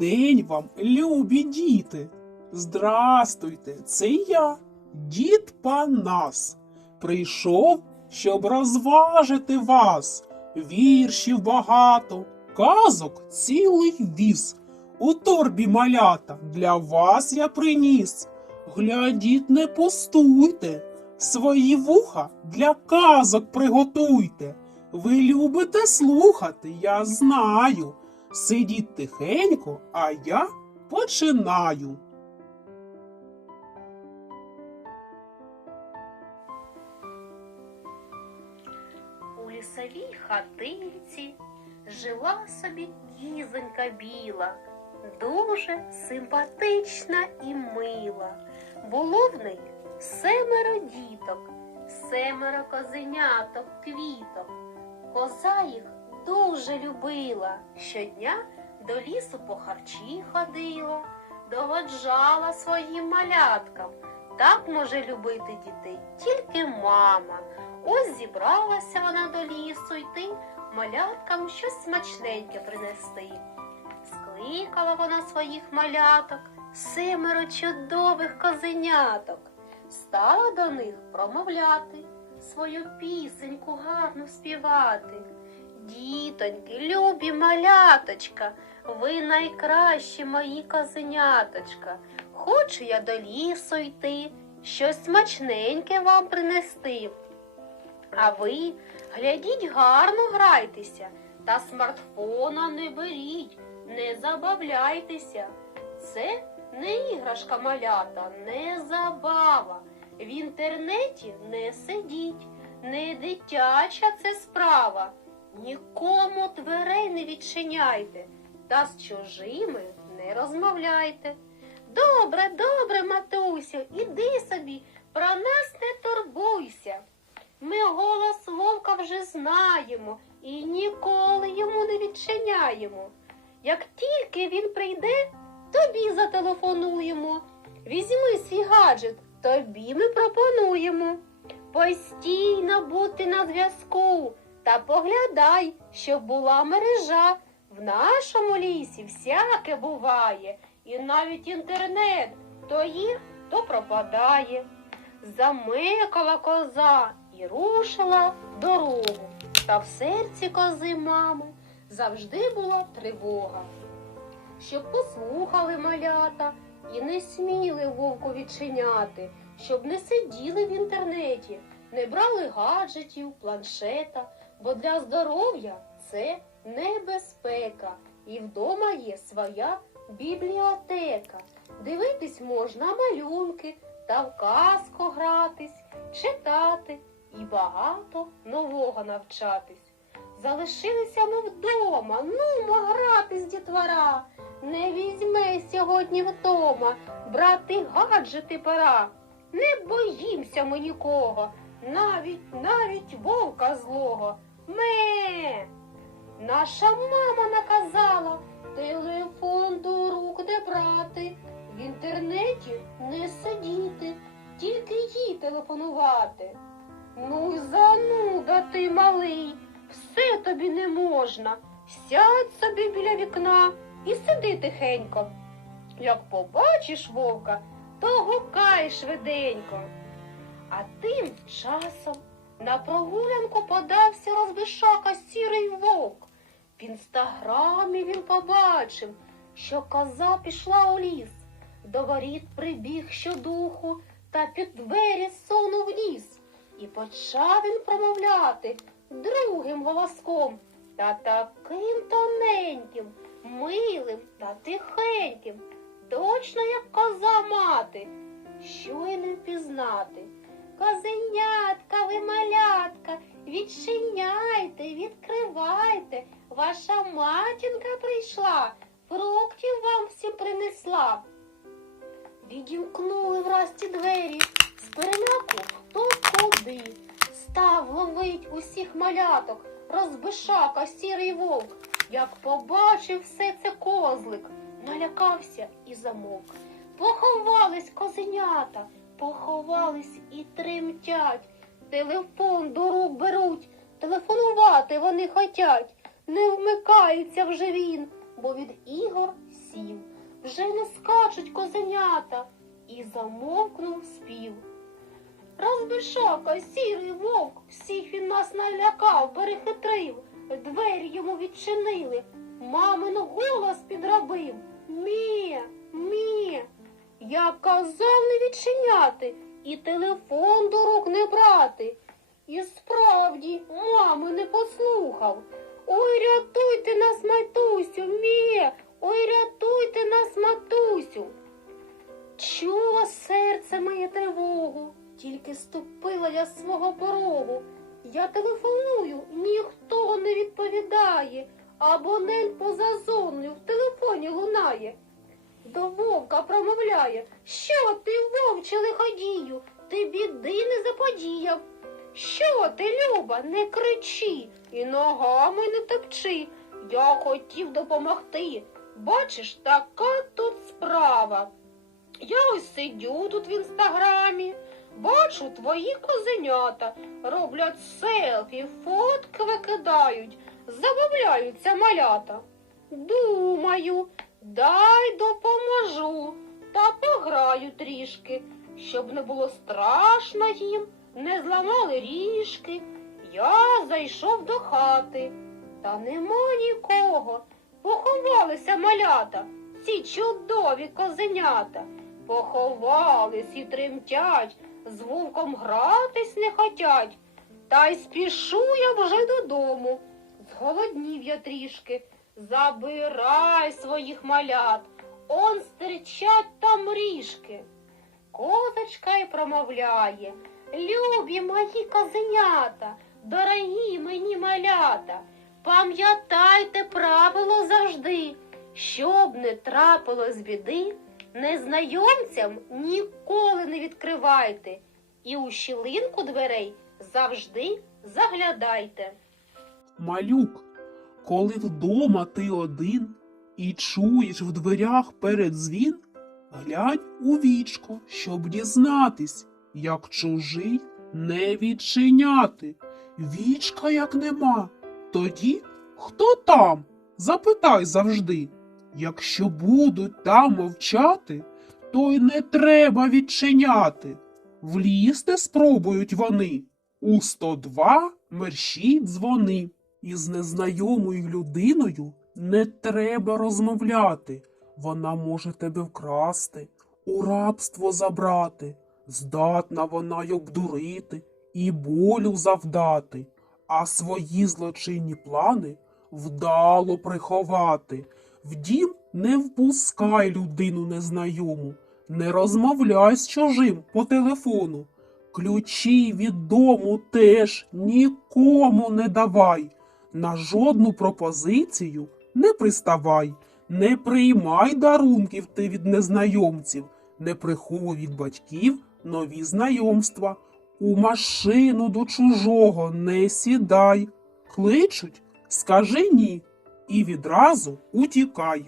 день вам, любі діти! Здрастуйте, це я, дід Панас. Прийшов, щоб розважити вас. Віршів багато, казок цілий віз. У торбі малята для вас я приніс. Глядіть, не пустуйте, свої вуха для казок приготуйте. Ви любите слухати, я знаю. Сидіть тихенько, а я починаю. У лісовій хатинці жила собі кізонька біла, дуже симпатична і мила. Було в неї семеро діток, семеро козеняток, квіток. Коза їх дуже любила. Щодня до лісу по харчі ходила, догоджала своїм маляткам. Так може любити дітей тільки мама. Ось зібралася вона до лісу йти, маляткам щось смачненьке принести. Скликала вона своїх маляток, семеро чудових козеняток, стала до них промовляти, свою пісеньку гарно співати. Дітоньки, любі маляточка, ви найкращі мої козеняточка. Хочу я до лісу йти, щось смачненьке вам принести. А ви глядіть гарно грайтеся, та смартфона не беріть, не забавляйтеся. Це не іграшка малята, не забава. В інтернеті не сидіть, не дитяча це справа. Нікому дверей не відчиняйте, та з чужими не розмовляйте. Добре, добре, матусю, іди собі, про нас не турбуйся. Ми голос вовка вже знаємо і ніколи йому не відчиняємо. Як тільки він прийде, тобі зателефонуємо. Візьми свій гаджет, тобі ми пропонуємо. Постійно бути на зв'язку та поглядай, щоб була мережа. В нашому лісі всяке буває, і навіть інтернет то є, то пропадає. Замикала коза і рушила дорогу. Та в серці кози мами завжди була тривога. Щоб послухали малята і не сміли вовку відчиняти, щоб не сиділи в інтернеті, не брали гаджетів, планшета, бо для здоров'я це небезпека. І вдома є своя бібліотека. Дивитись можна малюнки та в казку гратись, читати і багато нового навчатись. Залишилися ми вдома, ну гратись, дітвора. Не візьме сьогодні вдома, брати гаджети пора. Не боїмося ми нікого, навіть навіть вовка злого. Ме. Наша мама наказала телефон до рук не брати, в інтернеті не сидіти, тільки їй телефонувати. Ну й зануда ти, малий, все тобі не можна. Сядь собі біля вікна і сиди тихенько. Як побачиш вовка, то гукай швиденько. А тим часом на прогулянку подався розбишака сірий вовк. В інстаграмі він побачив, що коза пішла у ліс, до воріт прибіг щодуху та під двері сунув ніс. І почав він промовляти другим голоском та таким тоненьким, милим та тихеньким, точно як коза мати, що й не впізнати. Козенятка, ви малятка, відчиняйте, відкривайте, ваша матінка прийшла, фруктів вам всім принесла. Відімкнули враз ті двері, з переляку хто куди. Став ловить усіх маляток, розбишака сірий вовк. Як побачив все це козлик, налякався і замовк. Поховались козенята, поховались і тремтять. Телефон до рук беруть, телефонувати вони хотять. Не вмикається вже він, бо від ігор сів, вже не скачуть козенята, і замовкнув спів. Розбишака, сірий вовк, всіх він нас налякав, перехитрив, двері йому відчинили, мамин голос підробив. Мє, мє. Я казав не відчиняти і телефон до рук не брати. І справді, мами не послухав. Ой, рятуйте нас, матусю, мє, ой, рятуйте нас, матусю. Чула серце моє тривогу, тільки ступила я з свого порогу. Я телефоную, ніхто не відповідає. Абонент поза зоною в телефоні лунає. До вовка промовляє, що ти, вовче лиходію, ти біди не заподіяв. Що ти, Люба, не кричи і ногами не топчи. Я хотів допомогти. Бачиш, така тут справа. Я ось сидю тут в інстаграмі, бачу твої козенята, роблять селфі, фотки викидають, забавляються малята. Думаю, дай допоможу та пограю трішки, щоб не було страшно їм, не зламали ріжки. Я зайшов до хати, та нема нікого. Поховалися малята, ці чудові козенята. Поховались і тремтять, з вовком гратись не хотять. Та й спішу я вже додому. Зголоднів я трішки. Забирай своїх малят, он стирчать там ріжки. Козочка й промовляє, любі мої козенята, дорогі мені малята, пам'ятайте правило завжди, щоб не трапилось біди, незнайомцям ніколи не відкривайте, і у щілинку дверей завжди заглядайте. Малюк, коли вдома ти один і чуєш в дверях передзвін, глянь у вічко, щоб дізнатись, як чужий не відчиняти. Вічка як нема, тоді хто там? Запитай завжди. Якщо будуть там мовчати, то й не треба відчиняти. Влізти спробують вони. У 102 мерщі дзвони. Із незнайомою людиною не треба розмовляти. Вона може тебе вкрасти, у рабство забрати. Здатна вона й обдурити і болю завдати, а свої злочинні плани вдало приховати. В дім не впускай людину незнайому, не розмовляй з чужим по телефону. Ключі від дому теж нікому не давай. На жодну пропозицію не приставай, не приймай дарунків ти від незнайомців, не приховуй від батьків нові знайомства. У машину до чужого не сідай. Кличуть, скажи ні і відразу утікай.